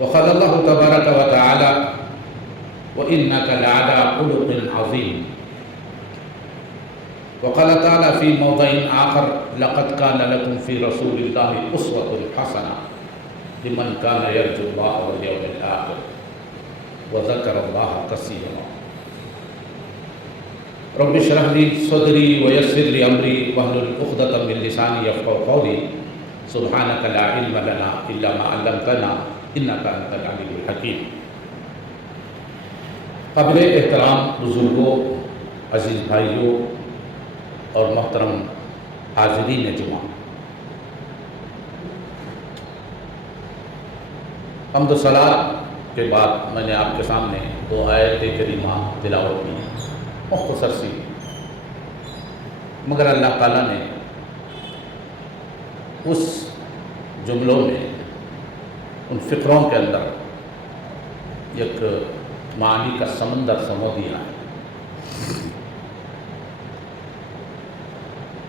وقال اللہ تبارک و تعالی وإنك لعلى خلق عظيم وقال تعالى في موضع آخر لقد كان لكم في رسول الله أسوة حسنة لمن كان يرجو الله واليوم الآخر وذكر الله كثيرا رب اشرح لي صدري ويسر لي أمري واحلل عقدة من لساني يفقهوا قولي سبحانك لا علم لنا إلا ما علمتنا إنك أنت العليم الحكيم. قابل احترام بزرگوں، عزیز بھائیوں اور محترم حاضرین جمعہ، حمد و صلاۃ کے بعد میں نے آپ کے سامنے 2 آیت کریمہ تلاوت کی، مختصر سی، مگر اللہ تعالیٰ نے اس جملوں میں، ان فقروں کے اندر ایک معانی کا سمندر سمو دیا ہے.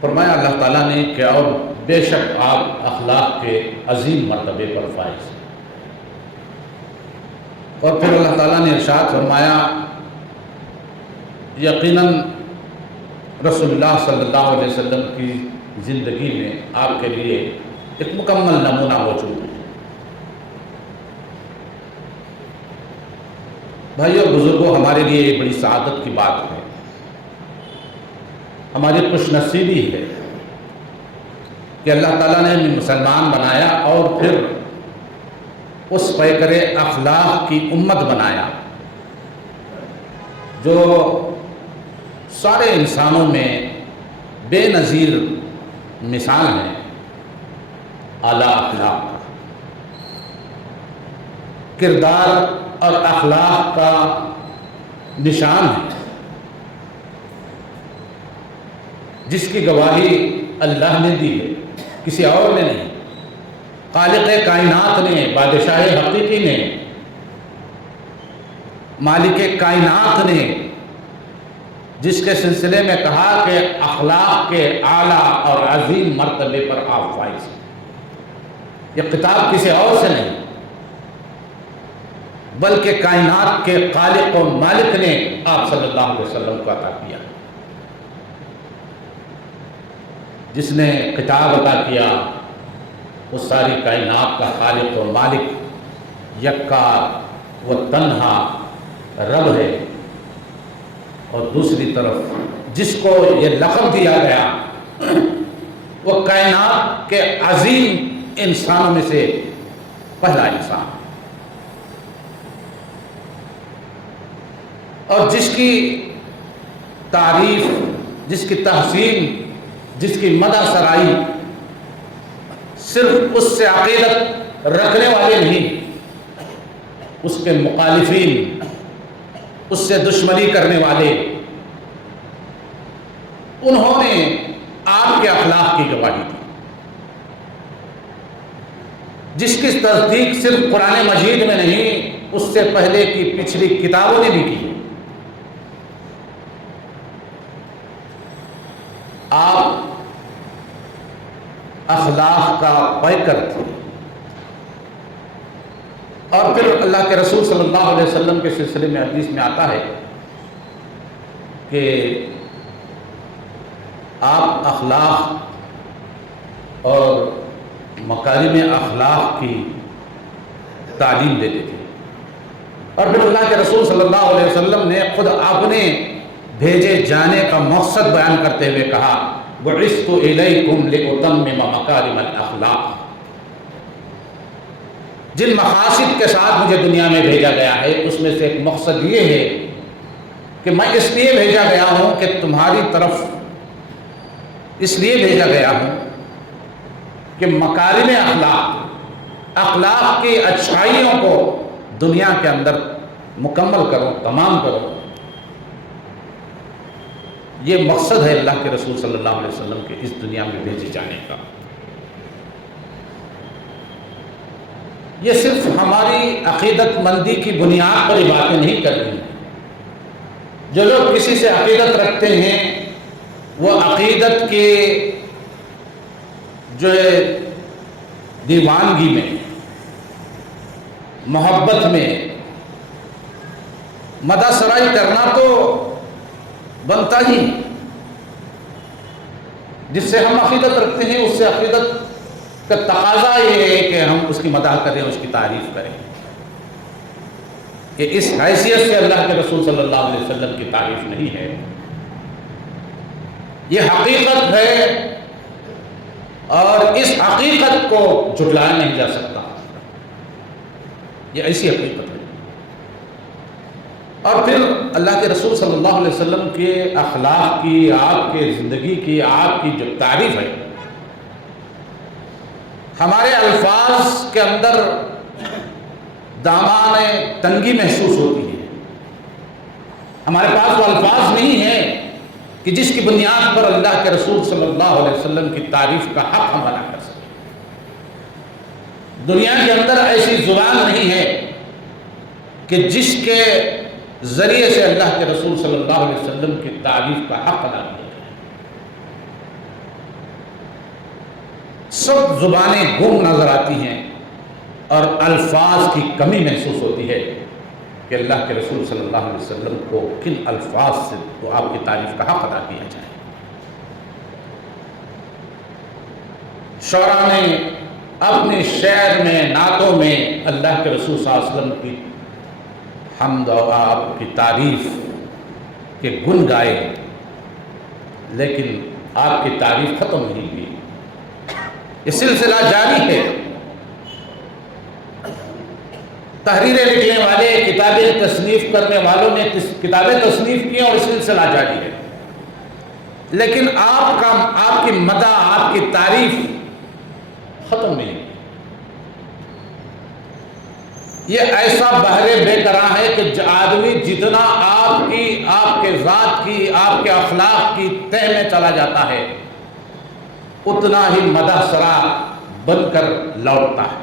فرمایا اللہ تعالیٰ نے کہ اور بے شک آپ اخلاق کے عظیم مرتبے پر فائز ہیں. اور پھر اللہ تعالیٰ نے ارشاد فرمایا یقیناً رسول اللہ صلی اللہ علیہ وسلم کی زندگی میں آپ کے لیے ایک مکمل نمونہ موجود ہے. بھائیو اور بزرگوں، ہمارے لیے یہ بڑی سعادت کی بات ہے، ہماری خوش نصیبی ہے کہ اللہ تعالیٰ نے ہمیں مسلمان بنایا اور پھر اس پیکر اخلاق کی امت بنایا جو سارے انسانوں میں بے نظیر مثال ہے اعلیٰ اخلاق کا. کردار اور اخلاق کا نشان ہے جس کی گواہی اللہ نے دی ہے، کسی اور نے نہیں. خالق کائنات نے، بادشاہ حقیقی نے، مالک کائنات نے جس کے سلسلے میں کہا کہ اخلاق کے اعلیٰ اور عظیم مرتبے پر آپ فائز ہیں. یہ خطاب کسی اور سے نہیں بلکہ کائنات کے خالق و مالک نے آپ صلی اللہ علیہ وسلم کو عطا کیا. جس نے خطاب عطا کیا وہ ساری کائنات کا خالق و مالک، یکا و تنہا رب ہے. اور دوسری طرف جس کو یہ لقب دیا گیا وہ کائنات کے عظیم انسانوں میں سے پہلا انسان، اور جس کی تعریف، جس کی تحسین، جس کی مدح سرائی صرف اس سے عقیدت رکھنے والے نہیں، اس کے مخالفین، اس سے دشمنی کرنے والے، انہوں نے آپ کے اخلاق کی گواہی دی، جس کی تصدیق صرف قرآن مجید میں نہیں، اس سے پہلے کی پچھلی کتابوں نے بھی کی. آپ اخلاق کا پیکر تھے. اور پھر اللہ کے رسول صلی اللہ علیہ وسلم کے سلسلے میں حدیث میں آتا ہے کہ آپ اخلاق اور مکارم اخلاق کی تعلیم دیتے تھے. اور پھر اللہ کے رسول صلی اللہ علیہ وسلم نے خود اپنے بھیجے جانے کا مقصد بیان کرتے ہوئے کہا بعثت الیکم لاتمم مکارم الاخلاق. جن مقاصد کے ساتھ مجھے دنیا میں بھیجا گیا ہے اس میں سے ایک مقصد یہ ہے کہ میں اس لیے بھیجا گیا ہوں کہ تمہاری طرف اس لیے بھیجا گیا ہوں کہ مکارم اخلاق کی اچھائیوں کو دنیا کے اندر مکمل کرو، تمام کرو. یہ مقصد ہے اللہ کے رسول صلی اللہ علیہ وسلم کے اس دنیا میں بھیجے جانے کا. یہ صرف ہماری عقیدت مندی کی بنیاد پر یہ باتیں نہیں کر رہی ہیں. جو لوگ کسی سے عقیدت رکھتے ہیں وہ عقیدت کے جو دیوانگی میں محبت میں مدح سرائی کرنا تو بنتا ہی، جس سے ہم عقیدت رکھتے ہیں اس سے عقیدت کا تقاضا یہ ہے کہ ہم اس کی مدح کریں، اس کی تعریف کریں، کہ اس حیثیت سے اللہ کے رسول صلی اللہ علیہ وسلم کی تعریف نہیں ہے، یہ حقیقت ہے اور اس حقیقت کو جھٹلایا نہیں جا سکتا، یہ ایسی حقیقت ہے۔ اور پھر اللہ کے رسول صلی اللہ علیہ وسلم کے اخلاق کی، آپ کے زندگی کی، آپ کی جو تعریف ہے، ہمارے الفاظ کے اندر دامان تنگی محسوس ہوتی ہے، ہمارے پاس وہ الفاظ نہیں ہیں کہ جس کی بنیاد پر اللہ کے رسول صلی اللہ علیہ وسلم کی تعریف کا حق ہم ادا کر سکیں۔ دنیا کے اندر ایسی زبان نہیں ہے کہ جس کے ذریعے سے اللہ کے رسول صلی اللہ علیہ وسلم کی تعریف کا حق ادا کیا جائے۔ سب زبانیں گم نظر آتی ہیں اور الفاظ کی کمی محسوس ہوتی ہے کہ اللہ کے رسول صلی اللہ علیہ وسلم کو کن الفاظ سے تو آپ کی تعریف کا حق ادا کیا جائے۔ شعراء نے اپنے شعر میں، نعتوں میں اللہ کے رسول صلی اللہ علیہ وسلم کی حمد و آپ کی تعریف کے گن گائے، لیکن آپ کی تعریف ختم نہیں ہوئی، یہ سلسلہ جاری ہے۔ تحریریں لکھنے والے، کتابیں تصنیف کرنے والوں نے کتابیں تصنیف کی اور سلسلہ جاری ہے، لیکن آپ کی مدح، آپ کی تعریف ختم نہیں۔ یہ ایسا بحر بے قرار ہے کہ آدمی جتنا آپ کے ذات کی، آپ کے اخلاق کی تہ میں چلا جاتا ہے، اتنا ہی مدح سرا بن کر لوٹتا ہے۔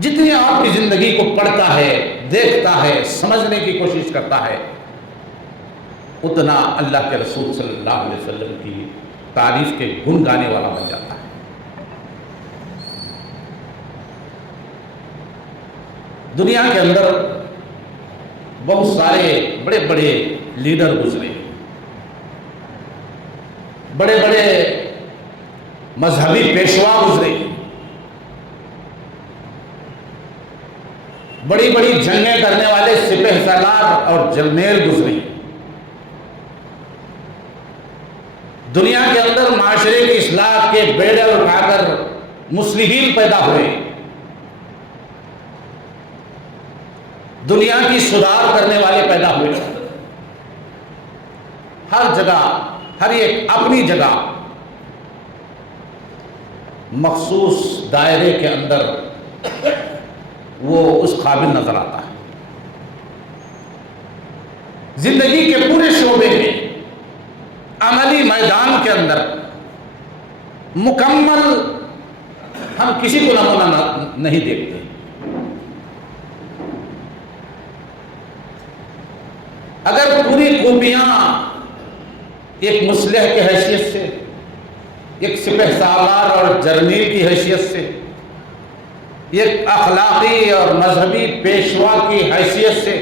جتنی آپ کی زندگی کو پڑھتا ہے، دیکھتا ہے، سمجھنے کی کوشش کرتا ہے، اتنا اللہ کے رسول صلی اللہ علیہ وسلم کی تعریف کے گن گانے والا بن جاتا ہے۔ دنیا کے اندر بہت سارے بڑے بڑے لیڈر گزرے، بڑے بڑے مذہبی پیشوا گزرے، بڑی بڑی جنگیں کرنے والے سپہ سالار اور جرنیل گزرے۔ دنیا کے اندر معاشرے کی اصلاح کے بیڑے اٹھا کر مصلحین پیدا ہوئے، دنیا کی سدھار کرنے والے پیدا ہوئے۔ ہر جگہ، ہر ایک اپنی جگہ مخصوص دائرے کے اندر وہ اس قابل نظر آتا ہے۔ زندگی کے پورے شعبے میں، عملی میدان کے اندر مکمل ہم کسی کو نمونہ نہیں دیکھتے۔ اگر پوری خوبیاں ایک مصلح کی حیثیت سے، ایک سپہ سالار اور جرنیل کی حیثیت سے، ایک اخلاقی اور مذہبی پیشوا کی حیثیت سے،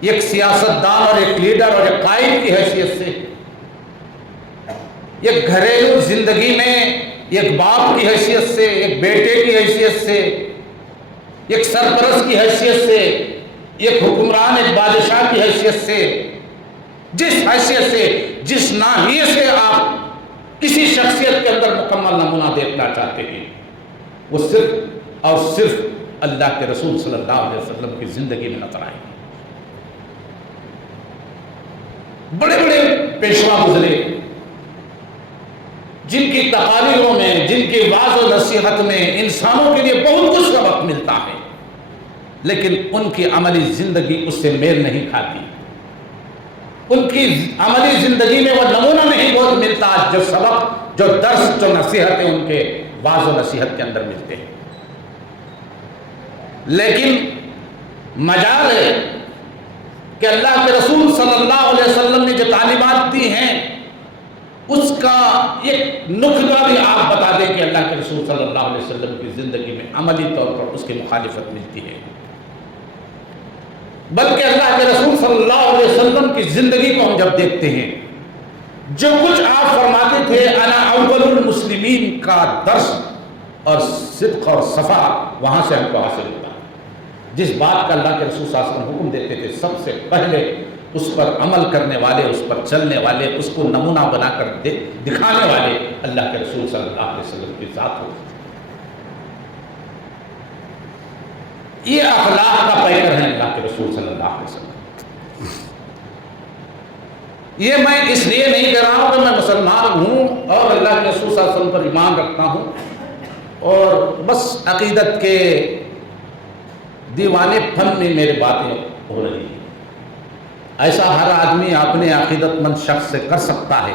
ایک سیاستدان اور ایک لیڈر اور ایک قائد کی حیثیت سے، ایک گھریلو زندگی میں ایک باپ کی حیثیت سے، ایک بیٹے کی حیثیت سے، ایک سرپرست کی حیثیت سے، ایک حکمران، ایک بادشاہ کی حیثیت سے، جس حیثیت سے، جس ناحیے سے آپ کسی شخصیت کے اندر مکمل نمونہ دیکھنا چاہتے ہیں، وہ صرف اور صرف اللہ کے رسول صلی اللہ علیہ وسلم کی زندگی میں نظر آئے گی۔ بڑے بڑے پیشوا گزرے جن کی تقاریروں میں، جن کی وعظ و نصیحت میں انسانوں کے لیے بہت کچھ سبق ملتا ہے، لیکن ان کی عملی زندگی اس سے میل نہیں کھاتی۔ ان کی عملی زندگی میں وہ نمونہ نہیں بہت ملتا جو سبق، جو درس، جو نصیحتیں ان کے وعظ و نصیحت کے اندر ملتے ہیں۔ لیکن مجال ہے کہ اللہ کے رسول صلی اللہ علیہ وسلم نے جو تعلیمات دی ہیں اس کا ایک نقطہ بھی آپ بتا دیں کہ اللہ کے رسول صلی اللہ علیہ وسلم کی زندگی میں عملی طور پر اس کی مخالفت ملتی ہے؟ بلکہ اللہ کے رسول صلی اللہ علیہ وسلم کی زندگی کو ہم جب دیکھتے ہیں، جو کچھ آپ فرماتے تھے انا اول المسلمین کا درس اور صدق اور صفا وہاں سے ہم کو حاصل ہوتا ہے۔ جس بات کا اللہ کے رسول صلی اللہ علیہ وسلم حکم دیتے تھے، سب سے پہلے اس پر عمل کرنے والے، اس پر چلنے والے، اس کو نمونہ بنا کر دکھانے والے اللہ کے رسول صلی اللہ علیہ وسلم کی ذات ہوتی ہے۔ یہ اخلاق کا پیکر ہے اللہ کے رسول صلی اللہ علیہ وسلم۔ یہ میں اس لیے نہیں کہہ رہا ہوں کہ میں مسلمان ہوں اور اللہ کے رسول صلی اللہ علیہ وسلم پر ایمان رکھتا ہوں اور بس عقیدت کے دیوانے پن میں میری باتیں ہو رہی ہیں۔ ایسا ہر آدمی اپنے عقیدت مند شخص سے کر سکتا ہے،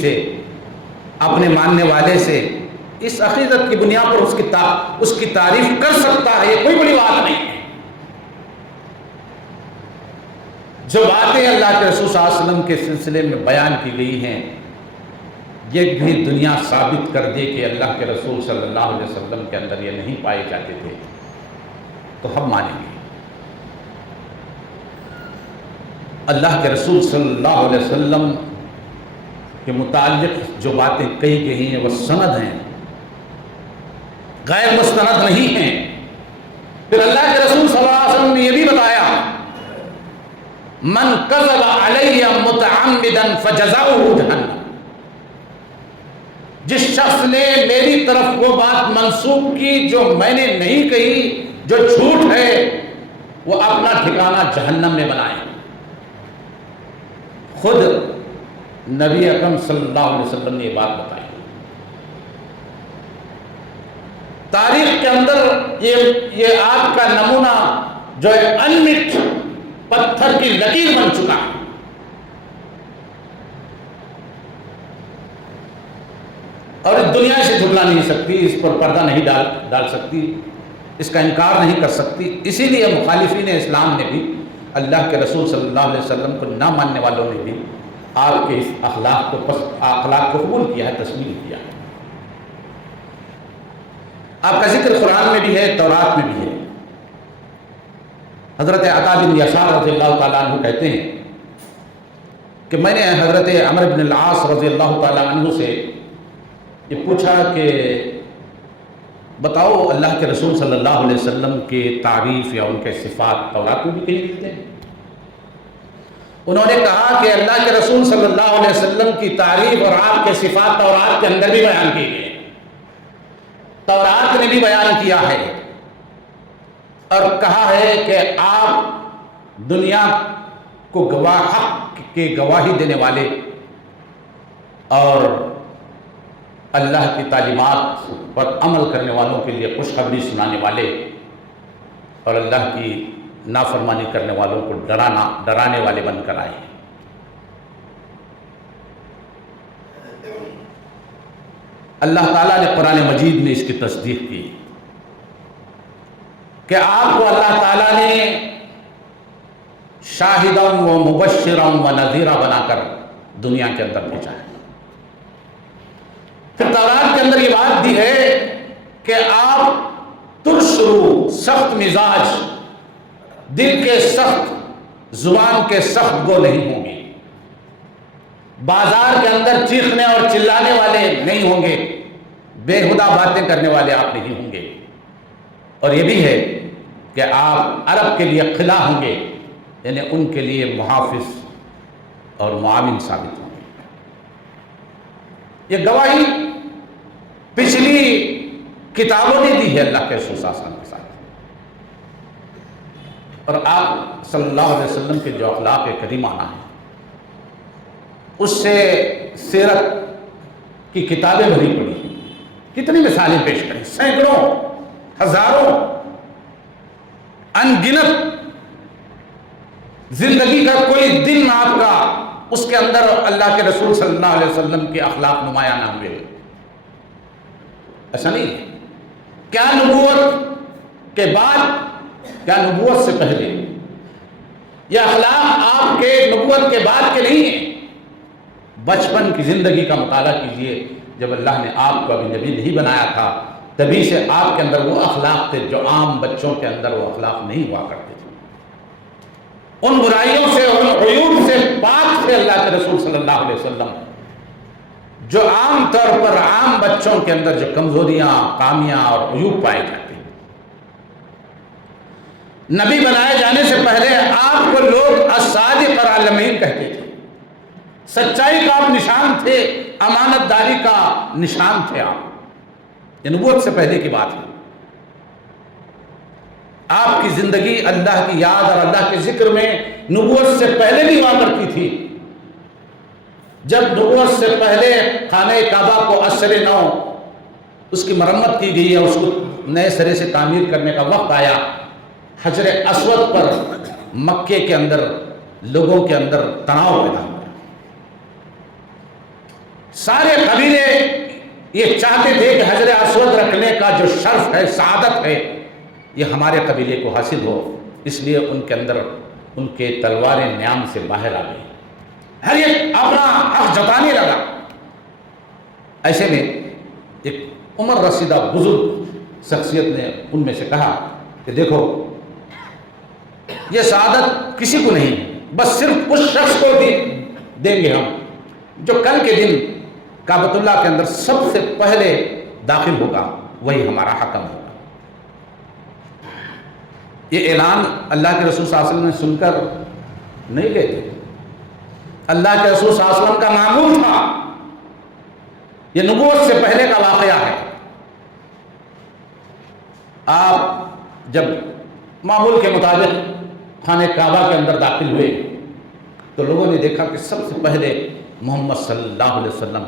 سے، اپنے ماننے والے سے اس عقیدت کی بنیاد پر اس کی تعریف کر سکتا ہے، یہ کوئی بڑی بات نہیں ہے۔ جو باتیں اللہ کے رسول صلی اللہ علیہ وسلم کے سلسلے میں بیان کی گئی ہیں، یہ بھی دنیا ثابت کر دے کہ اللہ کے رسول صلی اللہ علیہ وسلم کے اندر یہ نہیں پائے جاتے تھے تو ہم مانیں گے۔ اللہ کے رسول صلی اللہ علیہ وسلم کے متعلق جو باتیں کہی گئی ہیں وہ سند ہیں، غیر مستند نہیں ہیں۔ پھر اللہ کے رسول صلی اللہ علیہ وسلم نے یہ بھی بتایا، من کذب علی متعمدا فجزاؤہ جہنم، جس شخص نے میری طرف وہ بات منسوب کی جو میں نے نہیں کہی، جو جھوٹ ہے، وہ اپنا ٹھکانہ جہنم میں بنائے۔ خود نبی اکرم صلی اللہ علیہ وسلم نے یہ بات بتائی۔ تاریخ کے اندر یہ آپ کا نمونہ جو ہے انمٹ پتھر کی لکیر بن چکا ہے۔ اور اس دنیا سے جھگڑا نہیں سکتی، اس پر پردہ نہیں ڈال سکتی، اس کا انکار نہیں کر سکتی۔ اسی لیے مخالفین اسلام نے بھی، اللہ کے رسول صلی اللہ علیہ وسلم کو نہ ماننے والوں نے بھی آپ کے اس اخلاق کو قبول کیا ہے، تسلیم کیا ہے۔ آپ کا ذکر قرآن میں بھی ہے، تورات میں بھی ہے۔ حضرت عطا بن یسار رضی اللہ تعالیٰ عنہ کہتے ہیں کہ میں نے حضرت عمرو بن العاص رضی اللہ تعالیٰ عنہ سے یہ پوچھا کہ بتاؤ اللہ کے رسول صلی اللہ علیہ وسلم کی تعریف یا ان کے صفات تورات میں بھی کہیں ملتے ہیں؟ انہوں نے کہا کہ اللہ کے رسول صلی اللہ علیہ وسلم کی تعریف اور آپ کے صفات تورات کے اندر بھی بیان کی گئی ہے، تورات نے بھی بیان کیا ہے اور کہا ہے کہ آپ دنیا کو حق کے گواہی دینے والے اور اللہ کی تعلیمات پر عمل کرنے والوں کے لیے خوشخبری سنانے والے اور اللہ کی نافرمانی کرنے والوں کو ڈرانے والے بن کر آئے ہیں۔ اللہ تعالیٰ نے قرآن مجید میں اس کی تصدیق کی کہ آپ کو اللہ تعالیٰ نے شاہداً و مبشراً و نذیرا بنا کر دنیا کے اندر بھیجا ہے۔ پھر تورات کے اندر یہ بات دی ہے کہ آپ ترشرو، سخت مزاج، دل کے سخت، زبان کے سخت گو نہیں ہوں گے، بازار کے اندر چیخنے اور چلانے والے نہیں ہوں گے، بےہودہ باتیں کرنے والے آپ نہیں ہوں گے، اور یہ بھی ہے کہ آپ عرب کے لیے قلعہ ہوں گے، یعنی ان کے لیے محافظ اور معاون ثابت ہوں گے۔ یہ گواہی پچھلی کتابوں نے دی ہے اللہ کے رسول صلی اللہ علیہ وسلم کے ساتھ، اور آپ صلی اللہ علیہ وسلم کے جو اخلاق کریمانہ ہیں اس سے سیرت کی کتابیں بھری پڑی ہیں، کتنی مثالیں پیش کریں، سینکڑوں، ہزاروں، ان گنت۔ زندگی کا کوئی دن آپ کا اس کے اندر اللہ کے رسول صلی اللہ علیہ وسلم کے اخلاق نمایاں نہ ہوئے، ایسا نہیں ہے۔ کیا نبوت کے بعد، کیا نبوت سے پہلے، یہ اخلاق آپ کے نبوت کے بعد کے نہیں ہیں۔ بچپن کی زندگی کا مطالعہ کیجئے، جب اللہ نے آپ کو ابھی نبی نہیں بنایا تھا تبھی سے آپ کے اندر وہ اخلاق تھے جو عام بچوں کے اندر وہ اخلاق نہیں ہوا کرتے تھے۔ ان برائیوں سے، ان عیوب سے پاک تھے اللہ کے رسول صلی اللہ علیہ وسلم، جو عام طور پر عام بچوں کے اندر جو کمزوریاں، خامیاں اور عیوب پائے جاتے ہیں۔ نبی بنائے جانے سے پہلے آپ کو لوگ الصادق اور الامین کہتے تھے، سچائی کا آپ نشان تھے، امانت داری کا نشان تھے آپ۔ یہ نبوت سے پہلے کی بات ہے۔ آپ کی زندگی اللہ کی یاد اور اللہ کے ذکر میں نبوت سے پہلے بھی ہوا کرتی تھی۔ جب نبوت سے پہلے خانہ کعبہ کو عصر نو اس کی مرمت کی گئی ہے، اس کو نئے سرے سے تعمیر کرنے کا وقت آیا، حجر اسود پر مکے کے اندر لوگوں کے اندر تناؤ پیدا ہوا۔ سارے قبیلے یہ چاہتے تھے کہ حجر اسود رکھنے کا جو شرف ہے، سعادت ہے، یہ ہمارے قبیلے کو حاصل ہو، اس لیے ان کے اندر ان کے تلواریں نیام سے باہر آ گئی، ہر ایک اپنا حق جتانے لگا۔ ایسے میں ایک عمر رسیدہ بزرگ شخصیت نے ان میں سے کہا کہ دیکھو، یہ سعادت کسی کو نہیں، بس صرف اس شخص کو دیں گے ہم جو کل کے دن کعبۃ اللہ کے اندر سب سے پہلے داخل ہوگا، وہی ہمارا حکم ہوگا۔ یہ اعلان اللہ کے رسول صلی اللہ علیہ وسلم نے سن کر نہیں گئے تھے، اللہ کے رسول صلی اللہ علیہ وسلم کا معمول تھا، یہ نبوت سے پہلے کا واقعہ ہے۔ آپ جب معمول کے مطابق خانہ کعبہ کے اندر داخل ہوئے تو لوگوں نے دیکھا کہ سب سے پہلے محمد صلی اللہ علیہ وسلم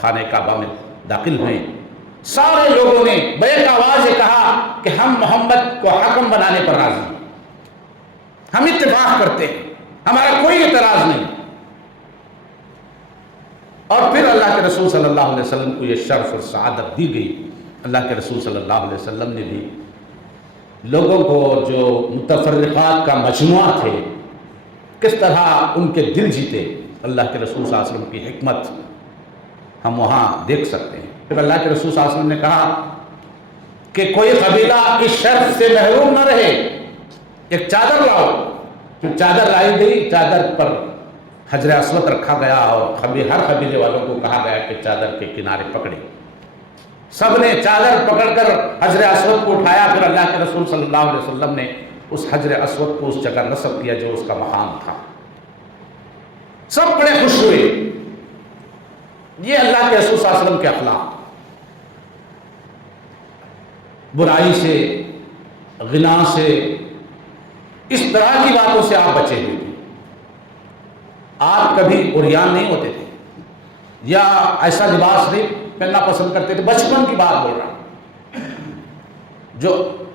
خانہ کعبہ میں داخل ہوئے۔ سارے لوگوں نے بیک آواز یہ کہا کہ ہم محمد کو حاکم بنانے پر راضی ہیں، ہم اتفاق کرتے ہیں، ہمارا کوئی اعتراض نہیں۔ اور پھر اللہ کے رسول صلی اللہ علیہ وسلم کو یہ شرف اور سعادت دی گئی۔ اللہ کے رسول صلی اللہ علیہ وسلم نے بھی لوگوں کو جو متفرقات کا مجموعہ تھے کس طرح ان کے دل جیتے، اللہ کے رسول صلی اللہ علیہ وسلم کی حکمت ہم وہاں دیکھ سکتے ہیں۔ پھر اللہ کے رسول صلی اللہ علیہ وسلم نے کہا کہ کوئی قبیلہ اس شرف سے محروم نہ رہے، ایک چادر لاؤ۔ پھر چادر لائی گئی، چادر پر حجر اسود رکھا گیا اور ہر قبیلے والوں کو کہا گیا کہ چادر کے کنارے پکڑے۔ سب نے چادر پکڑ کر حجر اسود کو اٹھایا۔ پھر اللہ کے رسول صلی اللہ علیہ وسلم نے اس حجر اسود کو اس جگہ نصب کیا جو اس کا مقام تھا۔ سب بڑے خوش ہوئے۔ یہ اللہ کے رسول صلی اللہ علیہ وسلم کے اخلاق، برائی سے، غنا سے، اس طرح کی باتوں سے آپ بچے ہوئے تھے۔ آپ کبھی عریان نہیں ہوتے تھے یا ایسا لباس نہیں پہننا پسند کرتے تھے، بچپن کی بات بول رہا ہوں، جو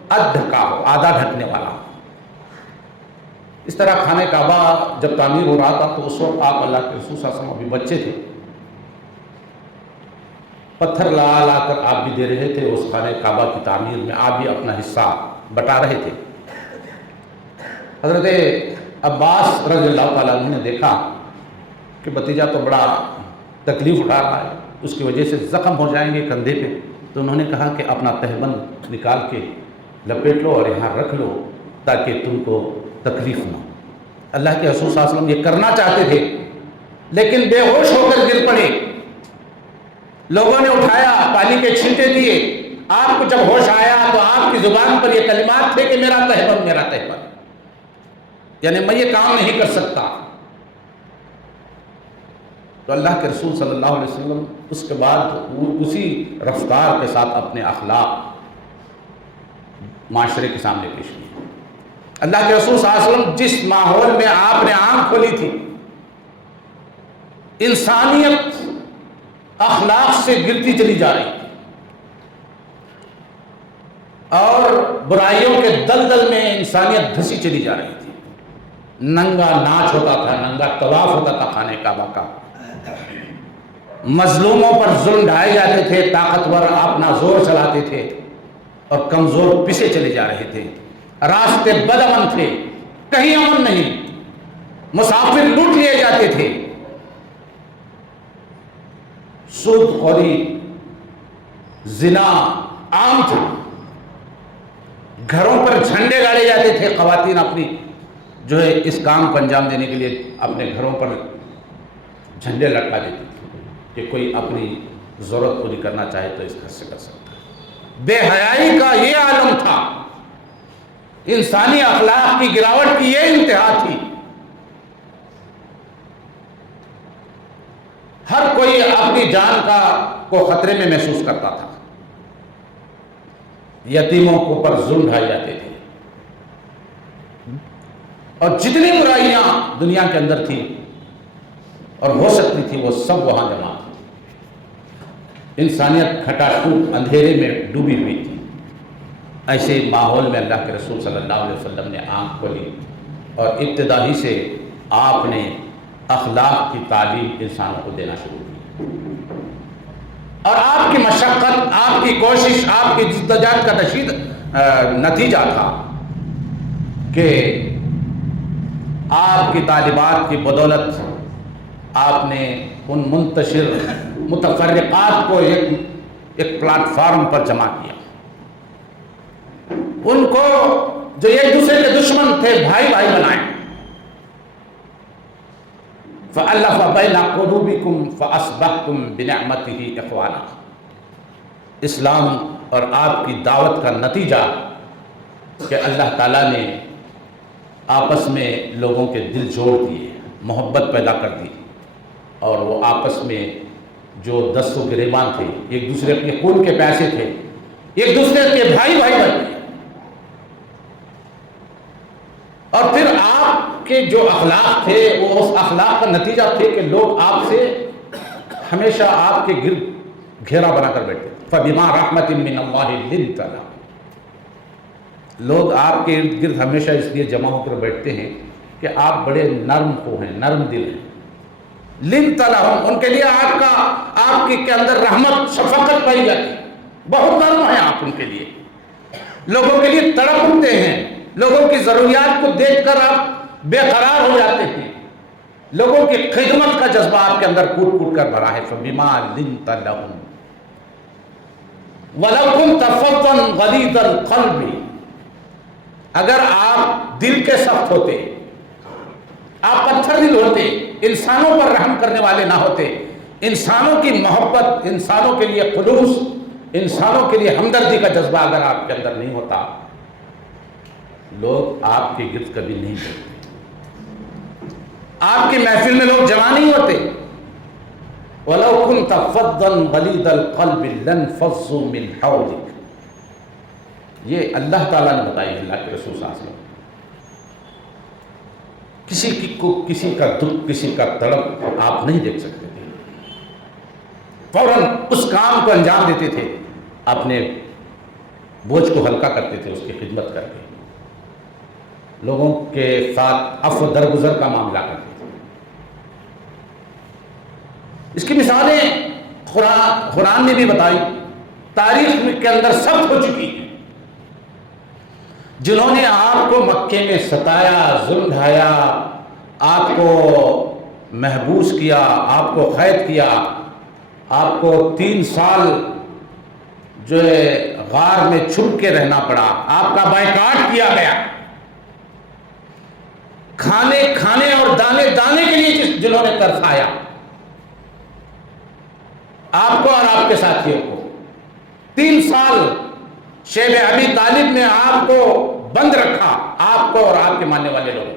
ڈھکا ہو، آدھا ڈھکنے والا ہو۔ اس طرح خانہ کعبہ جب تعمیر ہو رہا تھا تو اس وقت آپ اللہ کے رسول صلی اللہ علیہ وسلم ابھی بچے تھے، پتھر لا کر آپ بھی دے رہے تھے اس خانہ کعبہ کی تعمیر میں، آپ بھی اپنا حصہ بٹا رہے تھے۔ حضرت عباس رضی اللہ تعالیٰ عنہ نے دیکھا کہ بھتیجا تو بڑا تکلیف اٹھا رہا ہے، اس کی وجہ سے زخم ہو جائیں گے کندھے پہ، تو انہوں نے کہا کہ اپنا تہبند نکال کے لپیٹ لو اور یہاں رکھ لو تاکہ تم کو تکلیف نہ ہو۔ اللہ کے رسول صلی اللہ علیہ وسلم یہ کرنا چاہتے تھے لیکن بے ہوش ہو کر گر پڑے۔ لوگوں نے اٹھایا، پانی کے چھینٹے دیے، آپ کو جب ہوش آیا تو آپ کی زبان پر یہ کلمات تھے کہ میرا تہبند، میرا تہبند، یعنی میں یہ کام نہیں کر سکتا۔ تو اللہ کے رسول صلی اللہ علیہ وسلم اس کے بعد اسی رفتار کے ساتھ اپنے اخلاق معاشرے کے سامنے پیش کیے۔ اللہ کے رسول صلی اللہ علیہ وسلم جس ماحول میں آپ نے آنکھ کھولی تھی، انسانیت اخلاق سے گرتی چلی جا رہی تھی اور برائیوں کے دلدل میں انسانیت دھسی چلی جا رہی تھی۔ ننگا ناچ ہوتا تھا، ننگا طواف ہوتا تھا خانہ کعبہ کا، مظلوموں پر ظلم ڈھائے جاتے تھے، طاقتور اپنا زور چلاتے تھے اور کمزور پسے چلے جا رہے تھے، راستے بد امن تھے، کہیں امن نہیں، مسافر لوٹ لیے جاتے تھے۔ سود خوری، زنا عام تھا، گھروں پر جھنڈے گاڑے جاتے تھے، خواتین اپنی جو ہے اس کام کو انجام دینے کے لیے اپنے گھروں پر جھنڈے لٹکا دیتی تھی کہ کوئی اپنی ضرورت پوری کرنا چاہے تو اس گھر سے کر سکتا ہے۔ بے حیائی کا یہ عالم تھا، انسانی اخلاق کی گراوٹ کی یہ انتہا تھی۔ ہر کوئی اپنی جان کو خطرے میں محسوس کرتا تھا، یتیموں کو پر ظلم ڈھائے جاتے تھے، اور جتنی برائیاں دنیا کے اندر تھی اور ہو سکتی تھی وہ سب وہاں جمع تھی۔ انسانیت کھٹاخوب اندھیرے میں ڈوبی ہوئی تھی۔ ایسے ماحول میں اللہ کے رسول صلی اللہ علیہ وسلم نے آنکھ کھولی اور ابتدا ہی سے آپ نے اخلاق کی تعلیم انسانوں کو دینا شروع کی، اور آپ کی مشقت، آپ کی کوشش، آپ کی جدوجہد کا نتیجہ تھا کہ آپ کی تعلیمات کی بدولت آپ نے ان منتشر متفرقات کو ایک پلیٹ فارم پر جمع کیا، ان کو جو ایک دوسرے کے دشمن تھے بھائی بھائی بنائے۔ فَأَلَّفَ بَيْنَ قُلُوبِكُمْ فَأَصْبَحْتُمْ بِنِعْمَتِهِ إِخْوَانًا۔ اسلام اور آپ کی دعوت کا نتیجہ کہ اللہ تعالیٰ نے آپس میں لوگوں کے دل جوڑ دیے، محبت پیدا کر دی، اور وہ آپس میں جو دست و گریبان تھے، ایک دوسرے کے خون کے پیاسے تھے، ایک دوسرے کے بھائی بھائی بن گئے۔ اور پھر آپ کے جو اخلاق تھے وہ اس اخلاق کا نتیجہ تھے کہ لوگ آپ سے ہمیشہ آپ کے گرد گھیرا بنا کر بیٹھتے تھے۔ فَبِمَا رَحْمَةٍ مِّنَ اللَّهِ لِنْتَ لَهُمْ۔ لوگ آپ کے ارد گرد ہمیشہ اس لیے جمع ہو کر بیٹھتے ہیں کہ آپ بڑے نرم خو ہیں، نرم دل ہیں۔ لِنْتَ لَهُمْ، ان کے لیے آپ کے اندر رحمت، شفقت پائی جاتی ہے، بہت نرم ہیں آپ ان کے لیے، لوگوں کے لیے تڑپ اٹھتے ہیں، لوگوں کی ضروریات کو دیکھ کر آپ بے قرار ہو جاتے ہیں، لوگوں کی خدمت کا جذبہ آپ کے اندر کوٹ کوٹ کر بھرا ہے۔ فَبِمَا لِنْتَ لَهُمْ وَلَوْ كُنْتَ فَظًّا غَلِيظَ الْقَلْبِ، اگر آپ دل کے سخت ہوتے، آپ پتھر دل ہوتے، انسانوں پر رحم کرنے والے نہ ہوتے، انسانوں کی محبت، انسانوں کے لیے خلوص، انسانوں کے لیے ہمدردی کا جذبہ اگر آپ کے اندر نہیں ہوتا، لوگ آپ کے گرد کبھی نہیں بیٹھتے، آپ کی محفل میں لوگ جمع نہیں ہوتے۔ وَلَوْ كُنْتَ فَظًّا غَلِيظَ الْقَلْبِ لَانفَضُّوا مِنْ حَوْلِكَ، یہ اللہ تعالیٰ نے بتائی، اللہ کے رسول صلی اللہ علیہ وسلم۔ کسی کا دکھ، کسی کا تڑپ آپ نہیں دیکھ سکتے تھے، فوراً اس کام کو انجام دیتے تھے، اپنے بوجھ کو ہلکا کرتے تھے اس کی خدمت کر کے، لوگوں کے ساتھ عفو درگزر کا معاملہ کرتے تھے۔ اس کی مثالیں قرآن نے بھی بتائی، تاریخ کے اندر سب ہو چکی ہیں۔ جنہوں نے آپ کو مکے میں ستایا، ظلم ڈھایا، آپ کو محبوس کیا، آپ کو قید کیا، آپ کو 3 سال جو ہے غار میں چھپ کے رہنا پڑا، آپ کا بائیکاٹ کیا گیا، کھانے اور دانے کے لیے جنہوں نے ترسایا آپ کو اور آپ کے ساتھیوں کو، 3 سال شیب ابی طالب نے آپ کو بند رکھا، آپ کو اور آپ کے ماننے والے لوگوں،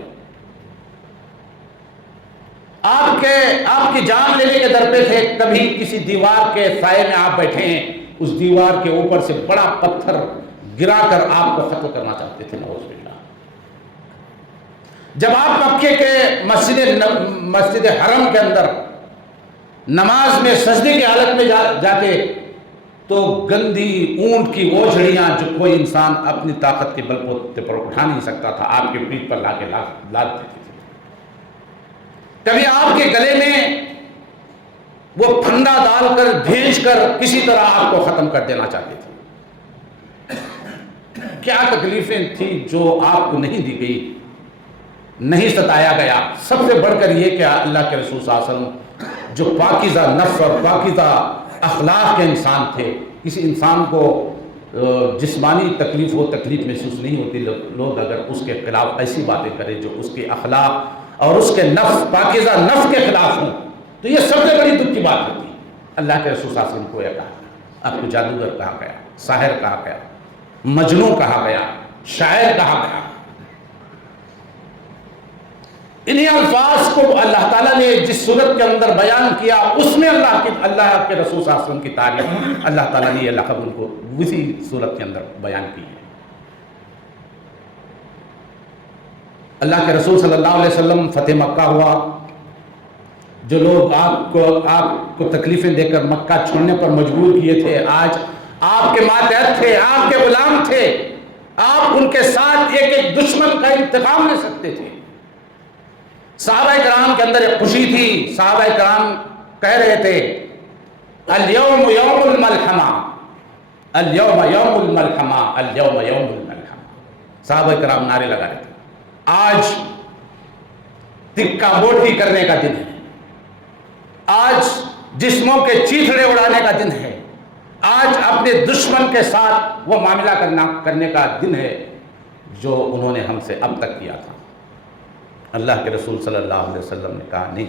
آپ کی جان لینے کے در پہ تھے، کبھی کسی دیوار کے سائے میں آپ بیٹھے ہیں، اس دیوار کے اوپر سے بڑا پتھر گرا کر آپ کو ختم کرنا چاہتے تھے، نعوذ باللہ۔ جب آپ مکے کے مسجد حرم کے اندر نماز میں سجدے کی حالت میں جاتے تو گندی اونٹ کی وہ جھڑیاں جو کوئی انسان اپنی طاقت کے بل بوتے پر اٹھا نہیں سکتا تھا، آپ کے پیٹھ پر لا کے لاد دیتی تھی۔ کبھی آپ کے گلے میں وہ پھندا ڈال کر بھیج کر کسی طرح آپ کو ختم کر دینا چاہتے تھے۔ کیا تکلیفیں تھیں جو آپ کو نہیں دی گئی، نہیں ستایا گیا۔ سب سے بڑھ کر یہ کہ اللہ کے رسول صلی اللہ علیہ وسلم جو پاکیزہ نفس اور پاکیزہ اخلاق کے انسان تھے. کسی انسان کو جسمانی تکلیف محسوس نہیں ہوتی. لوگ اگر اس کے خلاف ایسی باتیں کریں جو اس کے اخلاق اور اس کے نفس پاکیزہ نفس کے خلاف ہوں تو یہ سب سے بڑی دکھ کی بات ہوتی ہے. اللہ کے رسول صلی اللہ علیہ وسلم کو یہ کہا, آپ کو جادوگر کہا گیا, ساحر کہا گیا, مجنون کہا گیا, شاعر کہا گیا. انہی الفاظ کو اللہ تعالیٰ نے جس صورت کے اندر بیان کیا اس میں اللہ کے رسول صلی اللہ علیہ وسلم کی تعریف اللہ تعالیٰ نے یہ لقب ان کو اسی صورت کے اندر بیان کی ہے. اللہ کے رسول صلی اللہ علیہ وسلم فتح مکہ ہوا. جو لوگ آپ کو تکلیفیں دے کر مکہ چھوڑنے پر مجبور کیے تھے, آج آپ کے ماتحت تھے, آپ کے غلام تھے, آپ ان کے ساتھ ایک ایک دشمن کا انتقام لے سکتے تھے. صحابہ کرام کے اندر ایک خوشی تھی. صحابہ کرام کہہ رہے تھے الیوم یوم الملحمہ, الیوم یوم الملحمہ, الیوم یوم الملحمہ. صحابہ کرام نعرے لگا رہے تھے آج تکہ بوٹی کرنے کا دن ہے, آج جسموں کے چیتھڑے اڑانے کا دن ہے, آج اپنے دشمن کے ساتھ وہ معاملہ کرنے کا دن ہے جو انہوں نے ہم سے اب تک کیا تھا. اللہ کے رسول صلی اللہ علیہ وسلم نے کہا نہیں.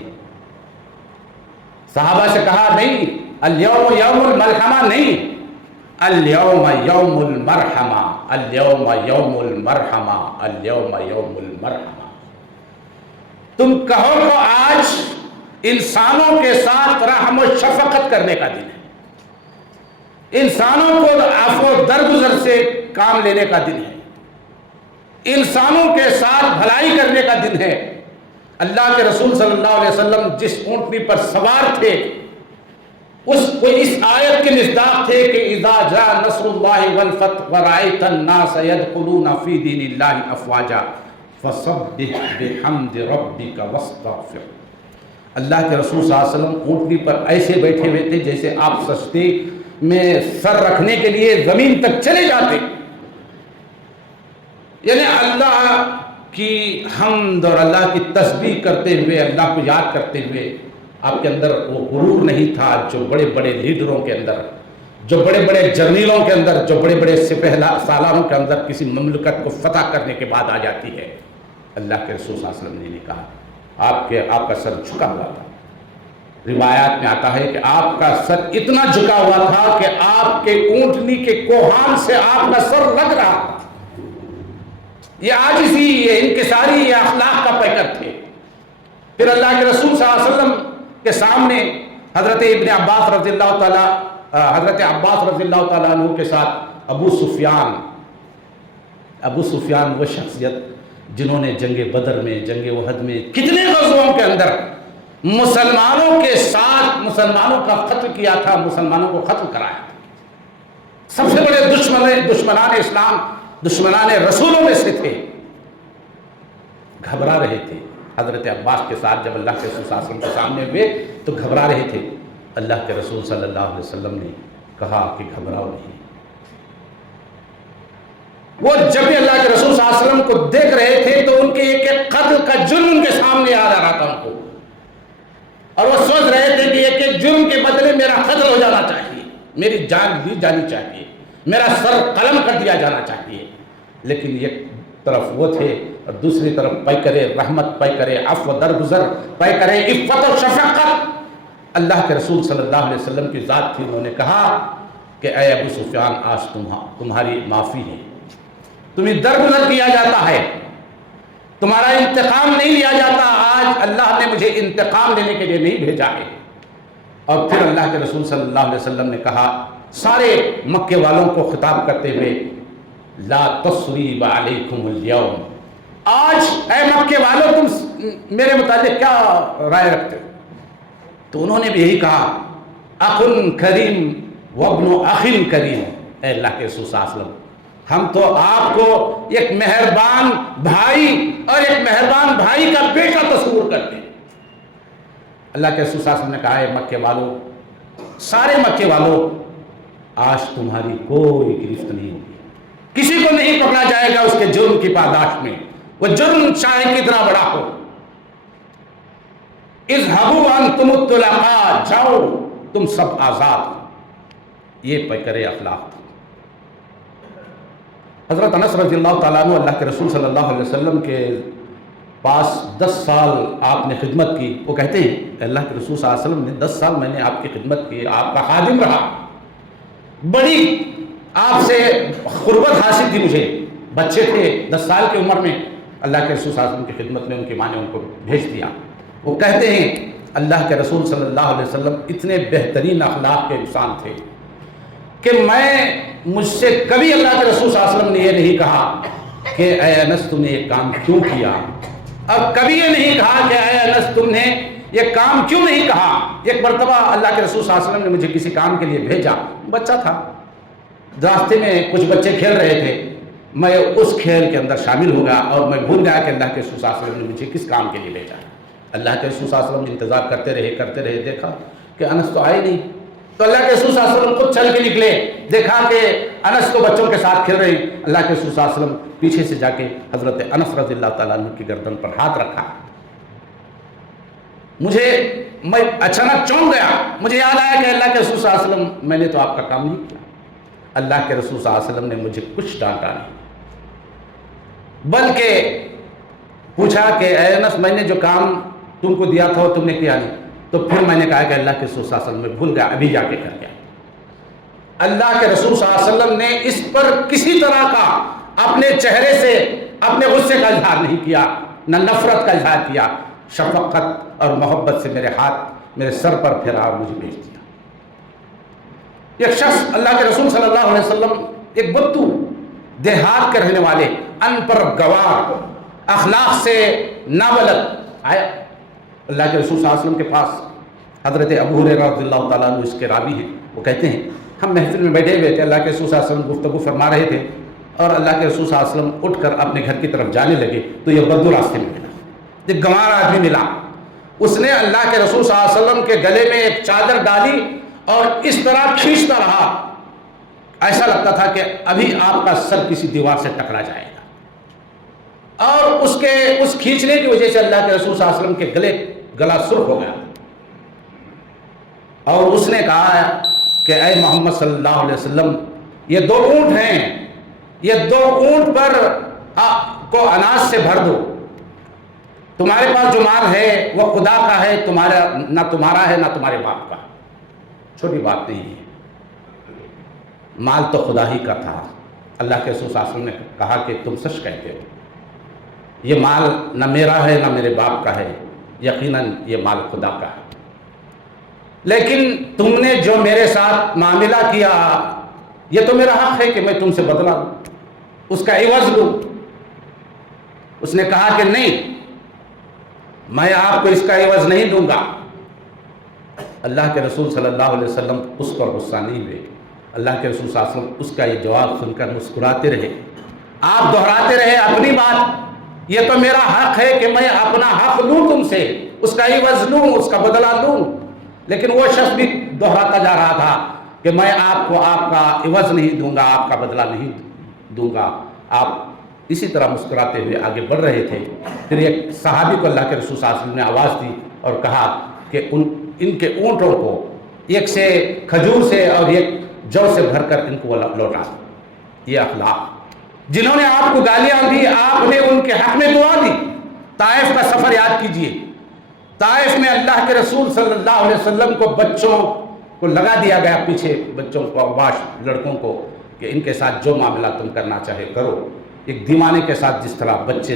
صحابہ سے کہا نہیں, الیوم یوم الملحمہ نہیں, الیوم یوم المرحمہ, الیوم یوم المرحمہ, الیوم یوم المرحمہ. تم کہو کہ آج انسانوں کے ساتھ رحم و شفقت کرنے کا دن ہے, انسانوں کو عفو و درگزر سے کام لینے کا دن ہے, انسانوں کے ساتھ بھلائی کرنے کا دن ہے. اللہ کے رسول صلی اللہ علیہ وسلم جس اونٹنی پر سوار تھے اس آیت کے مصداق تھے کہ اذا جاء نصر اللہ والفتح ورأیت الناس يدخلون فی دین اللہ افواجا فسبح بحمد ربک واستغفر. اللہ کے رسول صلی اللہ علیہ وسلم اونٹنی پر ایسے بیٹھے ہوئے تھے جیسے آپ سجدے میں سر رکھنے کے لیے زمین تک چلے جاتے, یعنی اللہ کی حمد اور اللہ کی تسبیح کرتے ہوئے, اللہ کو یاد کرتے ہوئے. آپ کے اندر وہ غرور نہیں تھا جو بڑے بڑے لیڈروں کے اندر, جو بڑے بڑے جرنیلوں کے اندر, جو بڑے بڑے سپہ سالاروں کے اندر کسی مملکت کو فتح کرنے کے بعد آ جاتی ہے. اللہ کے رسول صلی اللہ علیہ وسلم نے کہا آپ کا سر جھکا ہوا تھا. روایات میں آتا ہے کہ آپ کا سر اتنا جھکا ہوا تھا کہ آپ کے اونٹنی کے کوہان سے آپ کا سر لگ رہا تھا. یہ عاجزی, یہ انکساری, یہ اخلاق کا پیکر تھے. پھر اللہ کے رسول صلی اللہ علیہ وسلم کے سامنے حضرت عباس رضی اللہ تعالیٰ عنہ کے ساتھ ابو سفیان وہ شخصیت جنہوں نے جنگ بدر میں, جنگ احد میں, کتنے غزووں کے اندر مسلمانوں کے ساتھ مسلمانوں کا قتل کیا تھا, مسلمانوں کو قتل کرایا تھا. سب سے بڑے دشمنان اسلام, دشمنان رسولوں میں سے تھے. گھبرا رہے تھے حضرت عباس کے ساتھ. جب اللہ کے رسول صلی اللہ علیہ وسلم کے سامنے ہوئے تو گھبرا رہے تھے. اللہ کے رسول صلی اللہ علیہ وسلم نے کہا کہ گھبراؤ نہیں. وہ جب بھی اللہ کے رسول صلی اللہ علیہ وسلم کو دیکھ رہے تھے تو ان کے ایک ایک قتل کا جرم ان کے سامنے یاد آ رہا تھا ان کو, اور وہ سوچ رہے تھے کہ ایک ایک جرم کے بدلے میرا قتل ہو جانا چاہیے, میری جان لی جانی چاہیے, میرا سر قلم کر دیا جانا چاہیے. لیکن ایک طرف وہ تھے اور دوسری طرف پیکرے رحمت, پیکرے عفو درگزر, پیکرے عفت و شفقت اللہ کے رسول صلی اللہ علیہ وسلم کی ذات تھی. انہوں نے کہا کہ اے ابو سفیان, آج تمہاری معافی ہے, تمہیں درگزر کیا جاتا ہے, تمہارا انتقام نہیں لیا جاتا. آج اللہ نے مجھے انتقام لینے کے لیے نہیں بھیجا ہے. اور پھر اللہ کے رسول صلی اللہ علیہ وسلم نے کہا سارے مکے والوں کو خطاب کرتے ہوئے, لا تصریب علیکم اليوم, آج اے مکے والوں تم میرے متعلق کیا رائے رکھتے ہو؟ تو انہوں نے بھی یہی کہا اخ کریم وابن اخ کریم. اے اللہ کے رسول صلی اللہ علیہ وسلم, ہم تو آپ کو ایک مہربان بھائی اور ایک مہربان بھائی کا بیٹا تصور کرتے ہیں. اللہ کے رسول صلی اللہ علیہ وسلم نے کہا ہے مکے والوں, سارے مکے والوں, آج تمہاری کوئی گرفت نہیں ہوگی, کسی کو نہیں پکڑا جائے گا اس کے جرم کی پاداش میں, وہ جرم چاہے کتنا بڑا ہو. اذهبوا انتم الطلقاء، جاؤ تم سب آزاد۔ یہ پیکر اخلاق تھا۔ حضرت انس رضی اللہ تعالیٰ عنہ اللہ کے رسول صلی اللہ علیہ وسلم کے پاس 10 سال آپ نے خدمت کی۔ وہ کہتے ہیں کہ اللہ کے رسول صلی اللہ علیہ وسلم نے 10 سال میں نے آپ کی خدمت کی، آپ کا خادم رہا، بڑی آپ سے قربت حاصل تھی مجھے۔ بچے تھے 10 سال کی عمر میں، اللہ کے رسول صلی اللہ علیہ وسلم کی خدمت میں ان کی ماں نے ان کو بھیج دیا۔ وہ کہتے ہیں اللہ کے رسول صلی اللہ علیہ وسلم اتنے بہترین اخلاق کے انسان تھے کہ مجھ سے کبھی اللہ کے رسول صلی اللہ علیہ وسلم نے یہ نہیں کہا کہ اے انس تم نے یہ کام کیوں کیا، اور کبھی یہ نہیں کہا کہ اے انس تم نے یہ کام کیوں نہیں کہا۔ ایک مرتبہ اللہ کے رسول صلی اللہ علیہ وسلم نے مجھے کسی کام کے لیے بھیجا، بچہ تھا، راستے میں کچھ بچے کھیل رہے تھے، میں اس کھیل کے اندر شامل ہو گیا اور میں بھول گیا کہ اللہ کے رسول صلی اللہ علیہ وسلم نے مجھے کس کام کے لیے بھیجا۔ اللہ کے رسول صلی اللہ علیہ وسلم انتظار کرتے رہے، دیکھا کہ انس تو آئے نہیں، تو اللہ کے رسول صلی اللہ علیہ وسلم خود چل کے نکلے، دیکھا کہ انس کو بچوں کے ساتھ کھیل رہے ہیں۔ اللہ کے رسول صلی اللہ علیہ وسلم پیچھے سے جا کے حضرت انس رضی اللہ تعالیٰ عنہ کی گردن پر ہاتھ رکھا۔ میں اچانک چونک گیا، مجھے یاد آیا کہ اللہ کے رسول صلی اللہ علیہ وسلم میں نے تو آپ کا کام نہیں کیا۔ اللہ کے رسول صلی اللہ علیہ وسلم نے مجھے کچھ ڈانٹا نہیں، بلکہ پوچھا کہ اے انس میں نے جو کام تم کو دیا تھا وہ تم نے کیا نہیں۔ تو پھر میں نے کہا کہ اللہ کے رسول صلی اللہ علیہ وسلم میں بھول گیا، ابھی جا کے کر گیا۔ اللہ کے رسول صلی اللہ علیہ وسلم نے اس پر کسی طرح کا اپنے چہرے سے اپنے غصے کا اظہار نہیں کیا، نہ نفرت کا اظہار کیا، شفقت اور محبت سے میرے ہاتھ میرے سر پر پھیرا اور مجھے بھیج دیا۔ ایک شخص اللہ کے رسول صلی اللہ علیہ وسلم، ایک بدو دیہات کے رہنے والے، ان پر گوار، اخلاق سے نابلد، آیا اللہ کے رسول صلی اللہ علیہ وسلم کے پاس۔ حضرت ابو ہریرہ رضی اللہ تعالیٰ عنہ اس کے راوی ہیں، وہ کہتے ہیں ہم محفل میں بیٹھے ہوئے تھے، اللہ کے رسول صلی اللہ علیہ وسلم گفتگو فرما رہے تھے، اور اللہ کے رسول صلی اللہ علیہ وسلم اٹھ کر اپنے گھر کی طرف جانے لگے تو یہ بدو راستے میں ملا، ایک گنوار آدمی ملا۔ اس نے اللہ کے رسول صلی اللہ علیہ وسلم کے گلے میں ایک چادر ڈالی اور اس طرح کھینچتا رہا، ایسا لگتا تھا کہ ابھی آپ کا سر کسی دیوار سے ٹکرا جائے گا، اور اس کھینچنے کی وجہ سے اللہ کے رسول صلی اللہ علیہ وسلم کے گلا سرخ ہو گیا، اور اس نے کہا کہ اے محمد صلی اللہ علیہ وسلم، یہ 2 اونٹ ہیں، یہ 2 اونٹ پر کو اناج سے بھر دو، تمہارے پاس جو مال ہے وہ خدا کا ہے، نہ تمہارا ہے نہ تمہارے باپ کا۔ چھوٹی بات نہیں ہے، مال تو خدا ہی کا تھا۔ اللہ کے رسول صلی اللہ علیہ وسلم نے کہا کہ تم سچ کہتے ہو، یہ مال نہ میرا ہے نہ میرے باپ کا ہے، یقیناً یہ مال خدا کا ہے، لیکن تم نے جو میرے ساتھ معاملہ کیا یہ تو میرا حق ہے کہ میں تم سے بدلہ لوں، اس کا عوض لوں۔ اس نے کہا کہ نہیں، میں آپ کو اس کا عوض نہیں دوں گا۔ اللہ کے رسول صلی اللہ علیہ وسلم اس پر غصہ نہیں ہوئے، اللہ کے رسول صلی اللہ علیہ وسلم اس کا یہ جواب سن کر مسکراتے رہے، آپ دہراتے رہے اپنی بات، یہ تو میرا حق ہے کہ میں اپنا حق لوں تم سے، اس کا عوض لوں، اس کا بدلہ لوں۔ لیکن وہ شخص بھی دہراتا جا رہا تھا کہ میں آپ کو آپ کا عوض نہیں دوں گا، آپ کا بدلہ نہیں دوں گا۔ آپ اسی طرح مسکراتے ہوئے آگے بڑھ رہے تھے۔ پھر ایک صحابی کو اللہ کے رسول صلی اللہ علیہ وسلم نے آواز دی اور کہا کہ ان کے اونٹوں کو ایک سے کھجور سے اور ایک جو سے بھر کر ان کو لوٹا۔ یہ اخلاق، جنہوں نے آپ کو گالیاں دی آپ نے ان کے حق میں دعا دی۔ طائف کا سفر یاد کیجئے، طائف میں اللہ کے رسول صلی اللہ علیہ وسلم کو بچوں کو لگا دیا گیا پیچھے، بچوں کو عواش لڑکوں کو، کہ ان کے ساتھ جو معاملہ تم کرنا چاہے کرو۔ ایک دیوانے کے ساتھ جس طرح بچے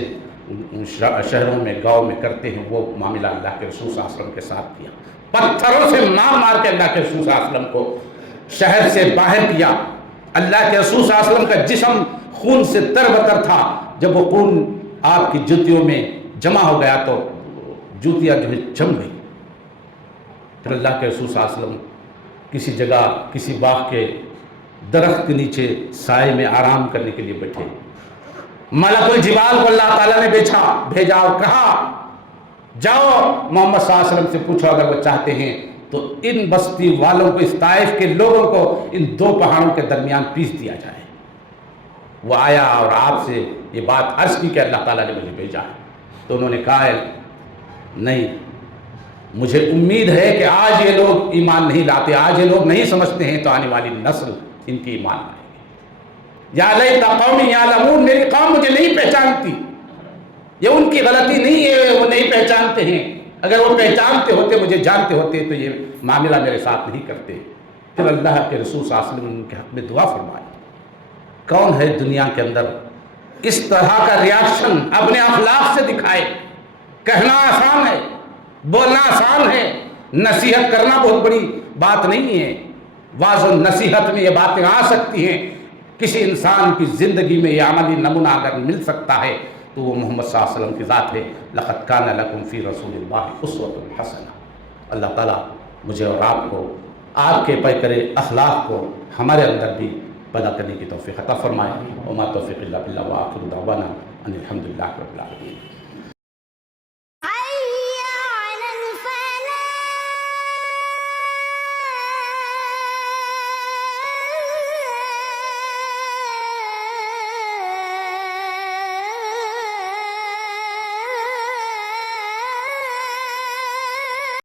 شہروں میں گاؤں میں کرتے ہیں وہ معاملہ اللہ کے رسول صلی اللہ علیہ وسلم کے ساتھ کیا، پتھروں سے مار مار کے اللہ کے رسول صلی اللہ علیہ وسلم کو شہر سے باہر کیا۔ اللہ کے رسول صلی اللہ علیہ وسلم کا جسم خون سے تر بتر تھا، جب وہ خون آپ کی جوتیوں میں جمع ہو گیا تو جوتیاں جو ہے جم گئی۔ پھر اللہ کے رسول صلی اللہ علیہ وسلم کسی جگہ کسی باغ کے درخت کے نیچے سائے میں آرام کرنے کے لیے بیٹھے، ملک الجبال کو اللہ تعالیٰ نے بھیجا اور کہا جاؤ محمد صلی اللہ علیہ وسلم سے پوچھو اگر وہ چاہتے ہیں تو ان بستی والوں کو، اس طائف کے لوگوں کو ان 2 پہاڑوں کے درمیان پیس دیا جائے۔ وہ آیا اور آپ سے یہ بات عرض کی کہ اللہ تعالیٰ نے مجھے بھیجا ہے، تو انہوں نے کہا نہیں، مجھے امید ہے کہ آج یہ لوگ ایمان نہیں لاتے، آج یہ لوگ نہیں سمجھتے ہیں، تو آنے والی نسل ان کی ایمان لائے گی۔ یا لیت قومی یعلمون، میری قوم مجھے نہیں پہچانتی۔ یہ ان کی غلطی نہیں ہے، وہ نہیں پہچانتے ہیں، اگر وہ پہچانتے ہوتے، مجھے جانتے ہوتے، تو یہ معاملہ میرے ساتھ نہیں کرتے۔ پھر اللہ کے رسول صلی اللہ علیہ وسلم ان کے حق میں دعا فرمائی۔ کون ہے دنیا کے اندر اس طرح کا ریاکشن اپنے اخلاق سے دکھائے؟ کہنا آسان ہے، بولنا آسان ہے، نصیحت کرنا بہت بڑی بات نہیں ہے۔ واعظ و نصیحت میں یہ باتیں آ سکتی ہیں، کسی انسان کی زندگی میں یہ عملی نمونہ اگر مل سکتا ہے تو وہ محمد صلی اللہ علیہ وسلم کی ذات ہے۔ لقد کان لکم فی رسول اللہ اسوۃ حسنہ۔ اللہ تعالیٰ مجھے اور آپ کو آپ کے پیکر اخلاق کو ہمارے اندر بھی پیدا کرنے کی توفیق عطا فرمائے۔ وما توفیق الا باللہ، وآخر دعوانا ان الحمد للہ رب العالمین۔